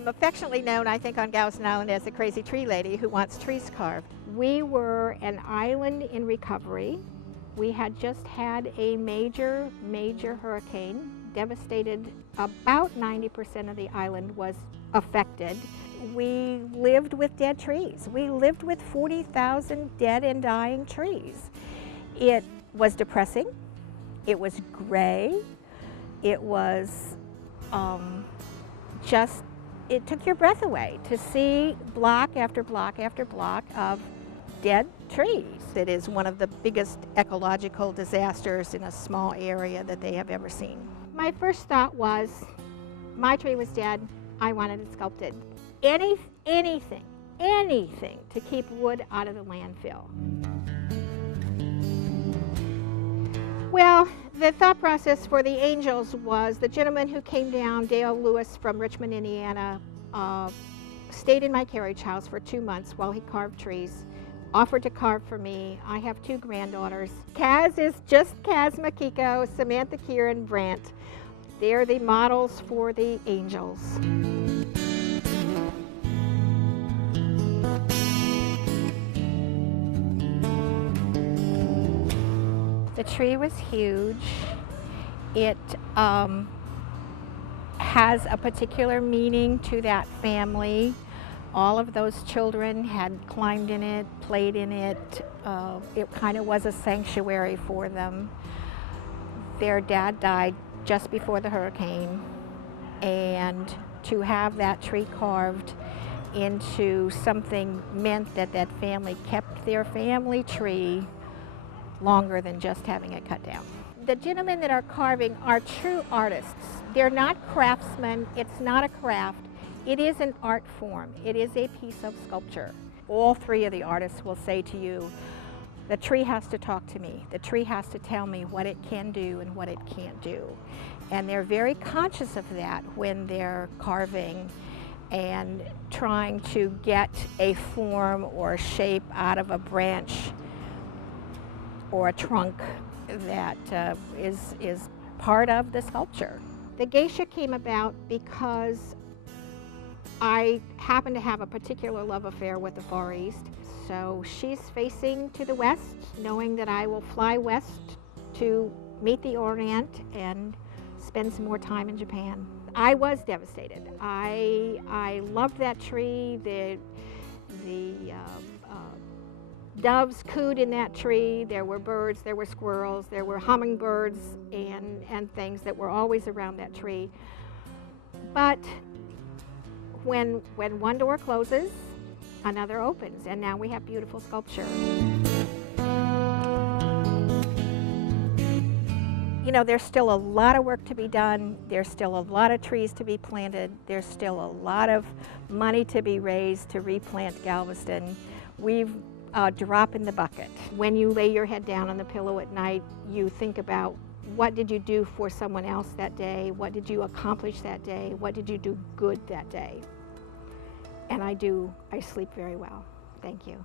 I'm affectionately known, I think, on Galveston Island as the crazy tree lady who wants trees carved. We were an island in recovery. We had just had a major hurricane, devastated about 90% of the island was affected. We lived with dead trees. We lived with 40,000 dead and dying trees. It was depressing. It was gray. It was it took your breath away to see block after block after block of dead trees. It is one of the biggest ecological disasters in a small area that they have ever seen. My first thought was, my tree was dead, I wanted it sculpted. Anything to keep wood out of the landfill. Well, the thought process for the angels was the gentleman who came down, Dale Lewis from Richmond, Indiana, stayed in my carriage house for 2 months while he carved trees, offered to carve for me. I have 2 granddaughters. Kaz is just Kaz Makiko, Samantha Kieran Brandt. They're the models for the angels. The tree was huge. It has a particular meaning to that family. All of those children had climbed in it, played in it. It kind of was a sanctuary for them. Their dad died just before the hurricane, and to have that tree carved into something meant that that family kept their family tree longer than just having it cut down. The gentlemen that are carving are true artists. They're not craftsmen. It's not a craft. It is an art form. It is a piece of sculpture. All 3 of the artists will say to you, the tree has to talk to me. The tree has to tell me what it can do and what it can't do. And they're very conscious of that when they're carving and trying to get a form or a shape out of a branch or a trunk that is part of the sculpture. The geisha came about because I happen to have a particular love affair with the Far East. So she's facing to the west, knowing that I will fly west to meet the Orient and spend some more time in Japan. I was devastated. I loved that tree. The doves cooed in that tree. There were birds, there were squirrels, there were hummingbirds and things that were always around that tree. But when one door closes, another opens, and now we have beautiful sculpture. You know, there's still a lot of work to be done. There's still a lot of trees to be planted. There's still a lot of money to be raised to replant Galveston. We've drop in the bucket. When you lay your head down on the pillow at night, you think about what did you do for someone else that day? What did you accomplish that day? What did you do good that day? And I sleep very well. Thank you.